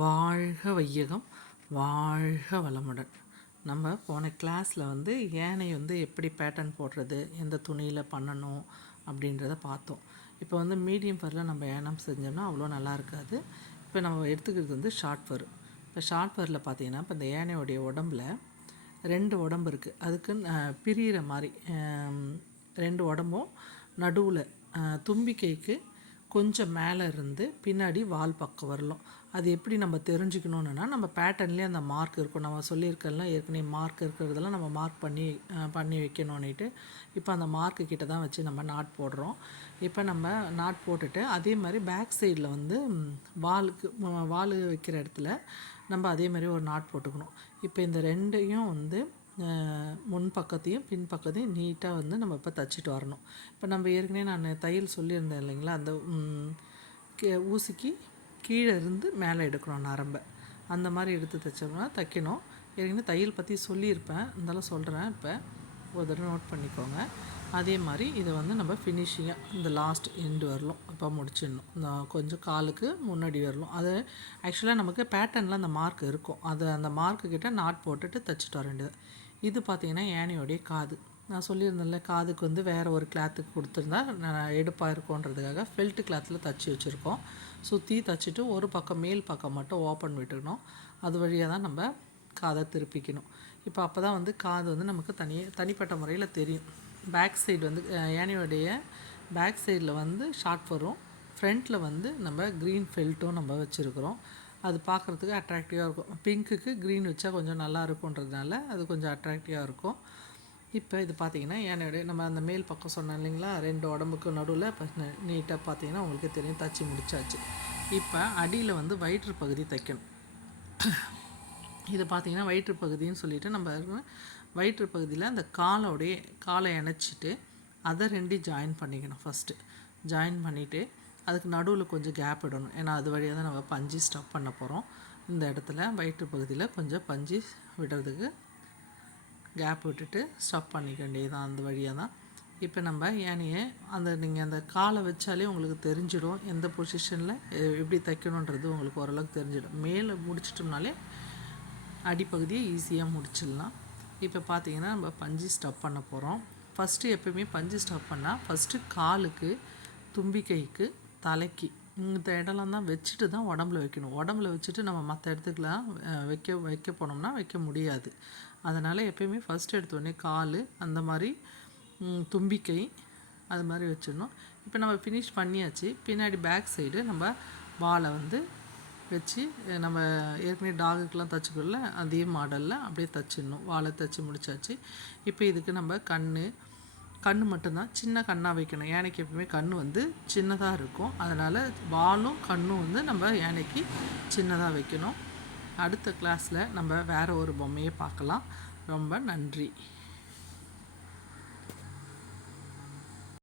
வாழ்க வையகம் வாழ்க வளமுடன். நம்ம போன கிளாஸில் வந்து யானை வந்து எப்படி பேட்டர்ன் போடுறது எந்த துணியில் பண்ணணும் அப்படின்றத பார்த்தோம். இப்போ வந்து மீடியம் ஃபரில் நம்ம ஏனம் செஞ்சோம்னா அவ்வளோ நல்லா இருக்காது. இப்போ நம்ம எடுத்துக்கிறது வந்து ஷார்ட் ஃபர் இப்போ ஷார்ட் ஃபரில் பார்த்தீங்கன்னா இப்போ இந்த யானையோடைய உடம்புல ரெண்டு உடம்பு இருக்குது அதுக்கு பிரிகிற பிரியிற மாதிரி ரெண்டு உடம்பும் நடுவில் தும்பிக்கைக்கு கொஞ்சம் மேலே இருந்து பின்னாடி வால் பக்கம் வரலாம். அது எப்படி நம்ம தெரிஞ்சுக்கணுன்னா நம்ம பேட்டர்ன்லேயே அந்த மார்க் இருக்கும். நம்ம சொல்லியிருக்கலாம் ஏற்கனவே மார்க் இருக்கிறதெல்லாம் நம்ம மார்க் பண்ணி பண்ணி வைக்கணும்னுட்டு இப்போ அந்த மார்க்கு கிட்ட தான் வச்சு நம்ம நாட் போடுறோம். இப்போ நம்ம நாட் போட்டுட்டு அதே மாதிரி பேக் சைடில் வந்து வாலுக்கு வாலு வால் வைக்கிற இடத்துல நம்ம அதே மாதிரி ஒரு நாட் போட்டுக்கணும். இப்போ இந்த ரெண்டையும் வந்து முன் பக்கத்தையும் பின் பக்கத்தையும் நீட்டாக வந்து நம்ம இப்போ தச்சுட்டு வரணும். இப்போ நம்ம ஏற்கனவே நான் தையல் சொல்லியிருந்தேன் இல்லைங்களா? அந்த ஊசிக்கு கீழே இருந்து மேலே எடுக்கணும் நரம்பை அந்த மாதிரி எடுத்து தைச்சோம்னா தைக்கணும். ஏற்கனவே தையல் பற்றி சொல்லியிருப்பேன். இருந்தாலும் சொல்கிறேன் இப்போ. ஒரு தடவை நோட் பண்ணிக்கோங்க. அதே மாதிரி இதை வந்து நம்ம ஃபினிஷிங்காக இந்த லாஸ்ட் எண்டு வரலும். அப்போ முடிச்சிடணும். இந்த கொஞ்சம் காலுக்கு முன்னாடி வரலும். அது ஆக்சுவலாக நமக்கு பேட்டர்னில் அந்த மார்க் இருக்கும். அது அந்த மார்க்கு கிட்டே நாட் போட்டுட்டு தைச்சிட்டு வர வேண்டியது. இது பார்த்தீங்கன்னா ஏனையோடைய காது. நான் சொல்லியிருந்தேன்ல காதுக்கு வந்து வேறு ஒரு கிளாத்துக்கு கொடுத்துருந்தா நான் எடுப்பாக இருக்கோன்றதுக்காக ஃபெல்ட் கிளாத்தில் தச்சு வச்சுருக்கோம். சுற்றி தச்சுட்டு ஒரு பக்கம் மேல் பக்கம் மட்டும் ஓப்பன் விட்டுக்கணும். அது வழியாக தான் நம்ம காதை திருப்பிக்கணும். இப்போ அப்போ தான் வந்து காது வந்து நமக்கு தனி தனிப்பட்ட முறையில் தெரியும். பேக் சைடு வந்து அஹ், யானையோடைய பேக் சைடில் வந்து ஷார்ட் வரும். ஃப்ரண்ட்டில் வந்து நம்ம க்ரீன் ஃபெல்ட்டும் நம்ம வச்சுருக்குறோம். அது பார்க்குறதுக்கு அட்ராக்டிவாக இருக்கும். பிங்க்குக்கு க்ரீன் வச்சா கொஞ்சம் நல்லா இருக்குன்றதுனால அது கொஞ்சம் அட்ராக்டிவாக இருக்கும். இப்போ இது பார்த்தீங்கன்னா என்னுடைய நம்ம அந்த மேல் பக்கம் சொன்னோம் இல்லைங்களா? ரெண்டு உடம்புக்கு நடுவில் இப்போ நீட்டாக பார்த்தீங்கன்னா உங்களுக்கு தெரியும். தச்சு முடிச்சாச்சு. இப்போ அடியில் வந்து வயிற்று பகுதி தைக்கணும். இது பார்த்தீங்கன்னா வயிற்று பகுதின்னு சொல்லிட்டு நம்ம வயிற்று பகுதியில் அந்த காலோடைய காலை இணைச்சிட்டு அதை ரெண்டையும் ஜாயின் பண்ணிக்கணும் ஃபஸ்ட்டு ஜாயின் பண்ணிவிட்டு அதுக்கு நடுவில் கொஞ்சம் கேப் விடணும் ஏன்னா அது வழியாக தான் நம்ம பஞ்சு ஸ்டப் பண்ண போகிறோம் இந்த இடத்துல வயிற்று பகுதியில் கொஞ்சம் பஞ்சு விடுறதுக்கு கேப் விட்டுட்டு ஸ்டப் பண்ணிக்க வேண்டியதுதான். அந்த வழியாக தான். இப்போ நம்ம ஏனையே அந்த நீங்கள் அந்த காலை வச்சாலே உங்களுக்கு தெரிஞ்சிடும் எந்த பொசிஷனில் எப்படி தைக்கணுன்றது உங்களுக்கு ஓரளவுக்கு தெரிஞ்சிடும். மேலே முடிச்சிட்டோம்னாலே அடிப்பகுதியை ஈஸியாக முடிச்சிடலாம். இப்போ பார்த்தீங்கன்னா நம்ம பஞ்சு ஸ்டப் பண்ண போகிறோம் ஃபஸ்ட்டு எப்பயுமே பஞ்சு ஸ்டப் பண்ணால் ஃபஸ்ட்டு காலுக்கு தும்பிக்கைக்கு தலைக்கு. இந்த இடம்லாம் தான் வச்சுட்டு தான் உடம்புல வைக்கணும். உடம்புல வச்சுட்டு நம்ம மற்ற இடத்துக்குலாம் வைக்க வைக்க போனோம்னா வைக்க முடியாது. அதனால் எப்பயுமே ஃபஸ்ட் எடுத்தோடனே கால் அந்த மாதிரி தும்பிக்கை அது மாதிரி வச்சிடணும். இப்போ நம்ம ஃபினிஷ் பண்ணியாச்சு. பின்னாடி பேக் சைடு நம்ம வாலை வந்து வச்சு நம்ம ஏற்கனவே டாகுக்கெலாம் தச்சுக்கல அதே மாடலில் அப்படியே தச்சிடணும். வாழை தச்சு முடிச்சாச்சு. இப்போ இதுக்கு நம்ம கண் கண் மட்டும்தான் சின்ன கண்ணாக வைக்கணும். யானைக்கு எப்பவுமே கண் வந்து சின்னதாக இருக்கும். அதனால் வாலும் கண்ணும் வந்து நம்ம யானைக்கு சின்னதாக வைக்கணும். அடுத்த கிளாஸில் நம்ம வேறு ஒரு பொம்மையை பார்க்கலாம். ரொம்ப நன்றி.